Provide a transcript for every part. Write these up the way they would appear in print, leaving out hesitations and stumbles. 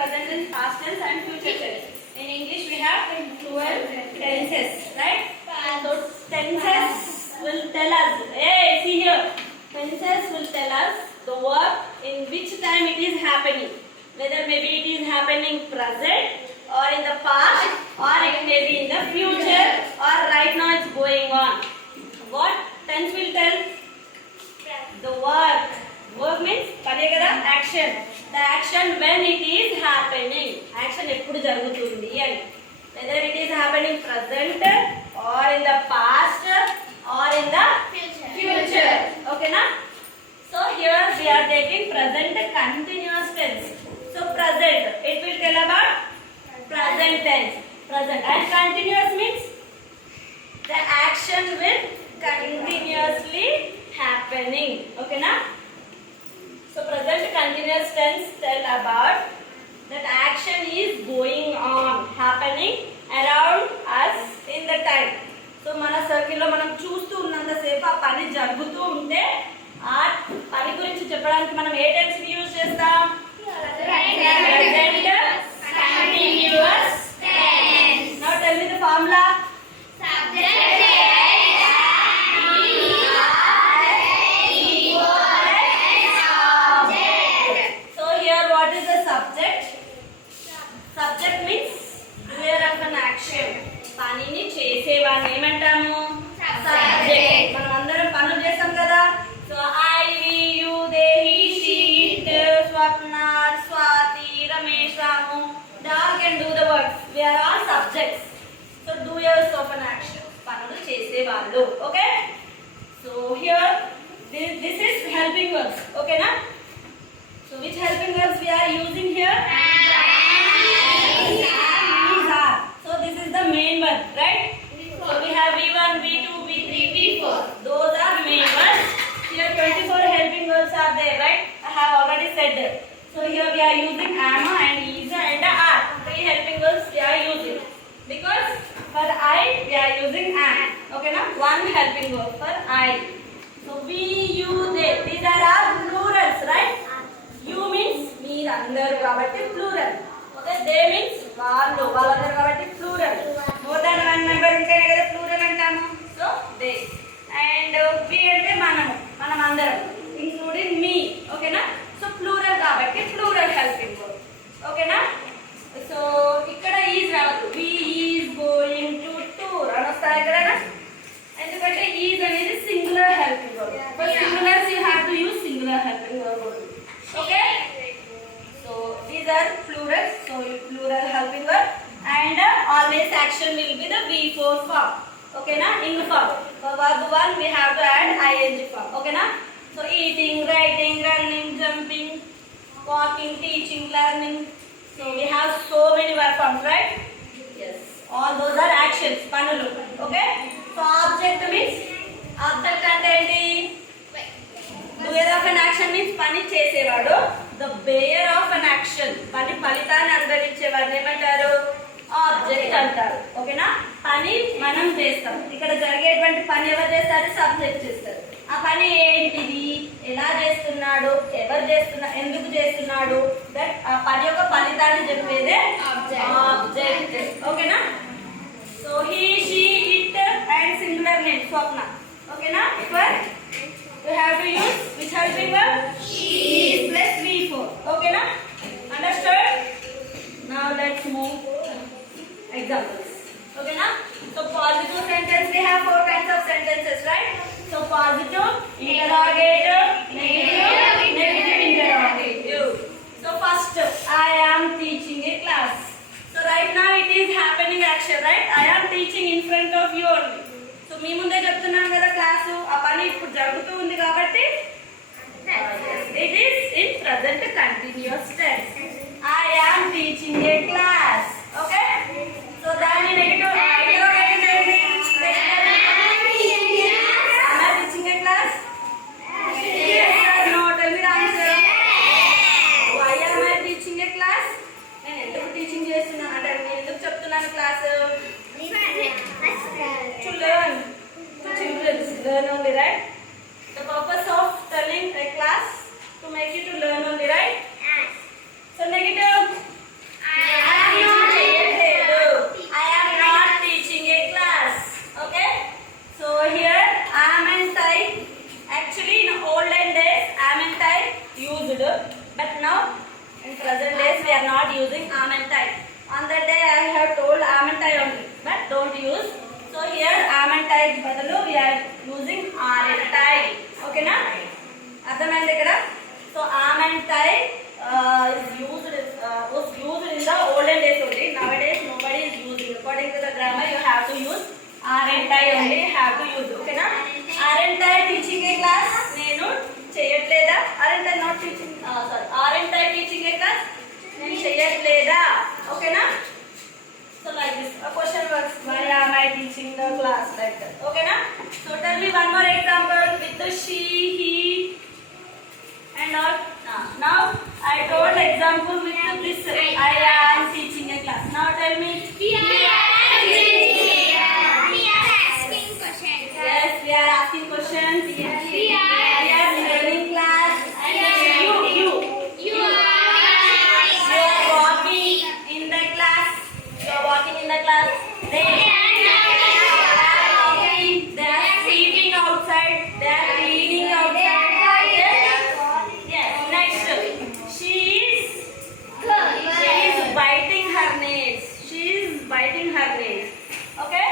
present tense, past tense and future tense. In English we have 12 tenses, right? So tenses will tell us, hey, see here. Tenses will tell us the verb in which time it is happening. Whether maybe it is happening present or in the past or it may be in the future or right now it's going on. What tense will tell? The verb. Verb means action. The action when it is happening. Action eppudu jarugutundi ani. Whether it is happening present or in the past or in the future. Okay na? So here we are taking present continuous tense. So present, it will tell about present tense. Present and continuous means the action will continuously happening. Okay na? So present continuous tense tell about that action is going on, happening around us in the time. So మన సర్కిల్లో మనం చూస్తూ ఉన్నంత సేపు ఆ పని జరుగుతూ ఉంటే ఆ పని గురించి చెప్పడానికి మనం ఏ టెన్స్ యూజ్ చేస్తాం? Present continuous tense. Now tell me the formula. So here what is the subject? Subject means doer of an action. పనిని చేసేవాడిని ఏమంటాము? సబ్జెక్ట్. మనం అందరం పనులు చేస్తాం కదా. So I, we, you, they, he, she, it, Swapna, Swathi, Ramesh, Ramu, they all can do the works. We are all subjects. So doers of an action. పనులు చేసేవాళ్ళు. Okay? So here this is helping verbs. Okay na? So which helping verbs we are using here? So this is the main one, right? So we have V1, V2, V3, V4. Those are main ones. Here 24 helping verbs are there, right? I have already said that. So here we are using am and is and are. 3 helping verbs we are using. Because for I we are using am. Okay na? 1 helping verb for I. So we, you, they. These are all plurals, right? You means meerandaru kabatti plural. Okay, they means వాళ్ళు వాళ్ళందరూ కాబట్టి plural. More than one member ఉంటేనే కదా plural అంటాము. So they. And we అంటే మనము అందరం including me. Okay na? So plural కాబట్టి plural helping verb. Okay na? So ఇక్కడ is రాదు. We is going to tour అని వస్తాయి ఇక్కడ. ఎందుకంటే is అనేది singular helping verb. For singulars you have to use singular helping verb. Okay? So these are plurals. So plural helping verb and always action will be the V4 form. Okay na? In form. For verb 1 we have to add ing form. Okay na? So eating, writing, running, jumping, walking, teaching, learning. So we have so many verb forms, right? Yes. All those are actions. Panulu. Okay? So object means object అంటే ఏంటి? Doer of an action means పని చేసేవాడు. The bearer of an action పని ఫలితాన్ని అనుభవించేవాడిని ఏమంటారు? Object అంటారు. ఓకేనా? పని మనం చేస్తాం. ఇక్కడ జరిగేటువంటి పని ఎవరు చేస్తారు? సబ్జెక్ట్ చేస్తారు. ఆ పని ఏంటిది? ఎలా చేస్తున్నాడు? ఎవరు చేస్తున్నారు? ఎందుకు చేస్తున్నాడు? దట్ ఆ పని యొక్క ఫలితాన్ని చెప్పేదే ఆబ్జెక్ట్. ఓకేనా? So he, she, it and singular name Swapna. ఓకేనా? For you have to use which helping verb? Is plus V4. Okay na? Understood? Now let's move examples. Okay na? So positive sentence we have 4 kinds of sentences, right? So positive, interrogative, negative interrogative. So first, I am teaching a class. So right now it is happening action, right? I am teaching in front of you only. So మీ ముందే చెప్తున్నాను కదా class, ఆ పని ఇప్పుడు జరుగుతూ ఉంది కాబట్టి it is in present continuous tense. I am teaching a class. Okay? So దాని నెగటివ్ ఇంటరోగేటివ్ ఏంటి? Am I teaching a class? Yes or no? Tell me the answer. Why am I teaching a class? నేను ఎందుకు teaching చేస్తున్నాను అంటే నేను ఎందుకు చెప్తున్నాను class? To learn, to children learn only, right? The purpose of telling a class to make you to learn only, right? So negative, are not using am and I. On that day I have told am and I only, but don't use. So here am and I బదులు we are using are and I. Okay na? అర్థమైంది ఇక్కడ? So am and I was used in the olden days only. Nowadays nobody is using. According to the grammar you have to use are and I only. Have to use. Okay na? Are and I teaching a class. నేను చేయట్లేదా? Are and I not teaching? Sorry. Are and I teaching a class. నేను చేయట్లేదా? Okay na? So like this, a question works. Why am I teaching the class like that? Okay na? So tell me one more example with the she, he, and all. Now I told example with this. I am teaching a class. Now tell me. We are asking questions. Yes, we are asking questions. We are learning class. You are walking in the class. You are walking in the class. They are sleeping outside. They are cleaning outside. Yes. Next, she is biting her nails. She is biting her nails. Okay.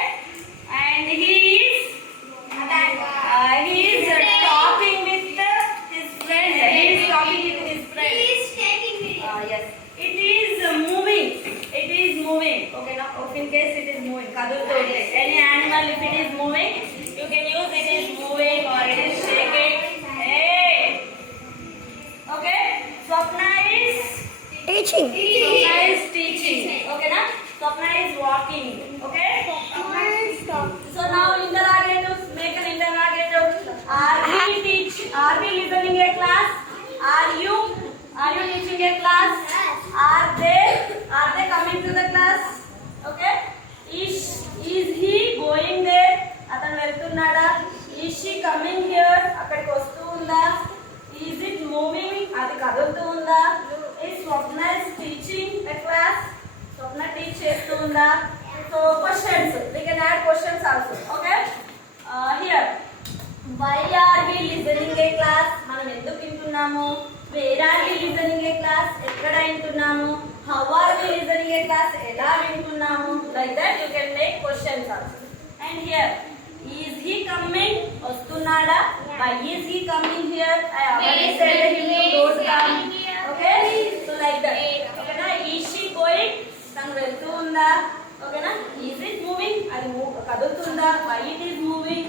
And he is talking with his friend. He is talking with his friend. Yes. It is moving. It is moving. Okay, now in case it is moving, any animal if it is moving, you can use it is moving or it is shaking. Hey. Okay. Swapna is Teaching. Okay, na? Swapna is walking. Okay. So now interrogatives, make an interrogative. Are we listening a class? Are you teaching a class? Are they coming to the class? Okay. Is he going there? అతను వెళ్తున్నాడా? Is she coming here? అక్కడికి వస్తూ ఉందా? Is it moving? అది కదులుతూ ఉందా? Is Swapna is teaching a class? Swapna teach చేస్తూ ఉందా? So questions. We can add questions also. Okay. Here. Why are we listening a class? మనం ఎందుకు వింటున్నాము? Where are we listening a class? ఎక్కడ వింటున్నాము? How are we listening a class? ఎలా వింటున్నాము? Like that you can make questions also. And here, is he coming? వస్తున్నాడా? Why is he coming here? I already said him to don't come. Okay? So like that. Okay na? Is she going? తను వెళ్తూ ఉందా? Okay na? Is it moving? అది కదులుతుందా? Why it is moving?